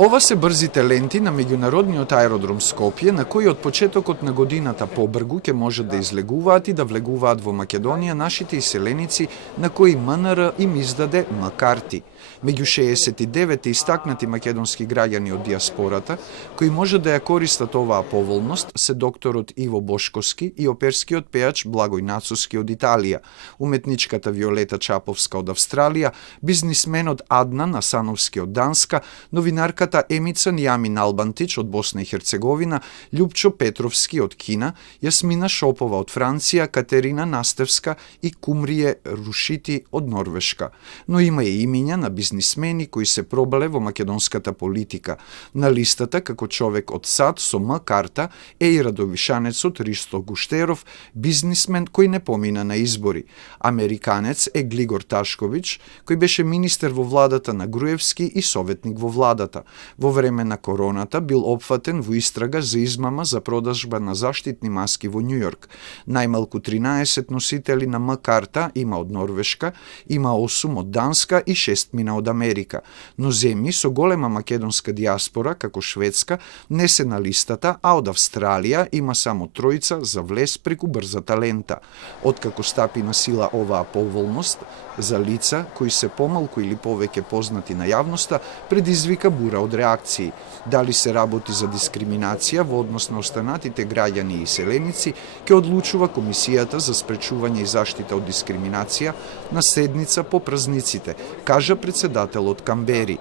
Ова се брзите ленти на меѓународниот аеродром Скопје, на кои од почетокот на годината побргу ќе можат да излегуваат и да влегуваат во Македонија нашите иселеници на кои МНР им издаде М-карти. Меѓу 69 истакнати македонски граѓани од диаспората, кои може да ја користат оваа поволност, се докторот Иво Бошковски и оперскиот пејач Благој Нацуски од Италија, уметничката Виолета Чаповска од Австралија, бизнисменот Аднан Асановски од Данска, новинарката Емица Нијамин Албантич од Босна и Херцеговина, Љупчо Петровски од Кина, Јасмина Шопова од Франција, Катерина Настевска и Кумрие Рушити од Норвешка. Но има и имиња на бизнисмени кои се пробале во македонската политика. На листата како човек од САД со М-карта е и радовишанецот Ристо Гуштеров, бизнисмен кој не помина на избори. Американец е Глигор Ташкович, кој беше министер во владата на Груевски и советник во владата. Во време на короната бил опфатен во истрага за измама за продажба на заштитни маски во Њујорк. Најмалку 13 носители на М-карта има од Норвешка, има 8 од Данска и 6 мина од Америка. Но земји со голема македонска диаспора, како Шведска, не се на листата, а од Австралија има само тројца за влез преку брзата лента. Откако стапи на сила оваа поволност, за лица кои се помалку или повеќе познати на јавноста, предизвика бура од реакции. Дали се работи за дискриминација во однос на останатите граѓани и селеници, ќе одлучува Комисијата за спречување и заштита од дискриминација на седница по празниците, кажа председателот Камбери.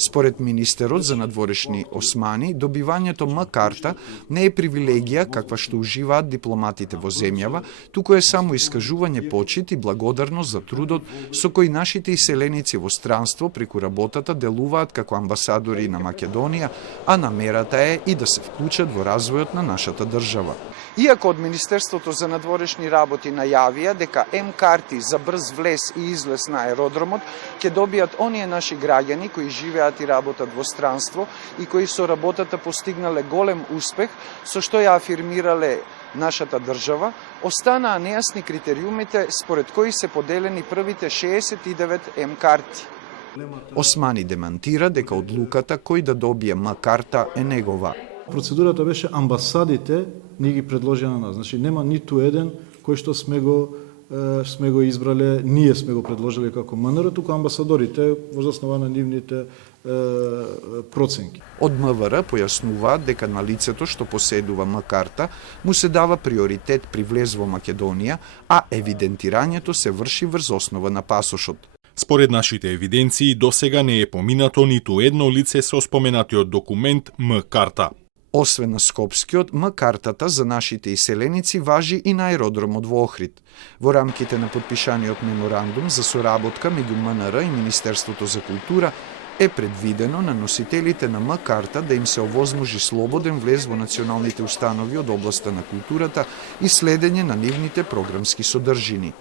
Според министерот за надворешни Османи, добивањето М-карта не е привилегија каква што уживаат дипломатите во земјава, туку е само искажување почит и благодарност за трудот со кој нашите иселеници во странство преку работата делуваат како амбасадори на Македонија, а намерата е и да се вклучат во развојот на нашата држава. Иако од Министерството за надворешни работи најавија дека М-карти за брз влез и излез на аеродромот ќе добијат оние наши граѓани кои живеат и работат во странство и кои со работата постигнале голем успех, со што ја афирмирале нашата држава, останаа нејасни критериумите според кои се поделени првите 69 М-карти. Османи демантира дека одлуката кој да добие М-карта е негова. Процедурата беше амбасадите ни ги предложија на нас. Значи нема ниту еден кој што сме го избрале, ние сме го предложиле како МНР, туку амбасадорите во заснова на нивните проценки. Од МВР појаснуваат дека на лицето што поседува М-карта му се дава приоритет при влез во Македонија, а евидентирањето се врши врз основа на пасошот. Според нашите евиденции, досега не е поминато ниту едно лице со споменатиот документ М-карта. Освен на Скопскиот, М-картата за нашите иселеници важи и на аеродромот во Охрид. Во рамките на подпишаниот меморандум за соработка меѓу МНР и Министерството за култура е предвидено на носителите на М-карта да им се овозможи слободен влез во националните установи од областа на културата и следење на нивните програмски содржини.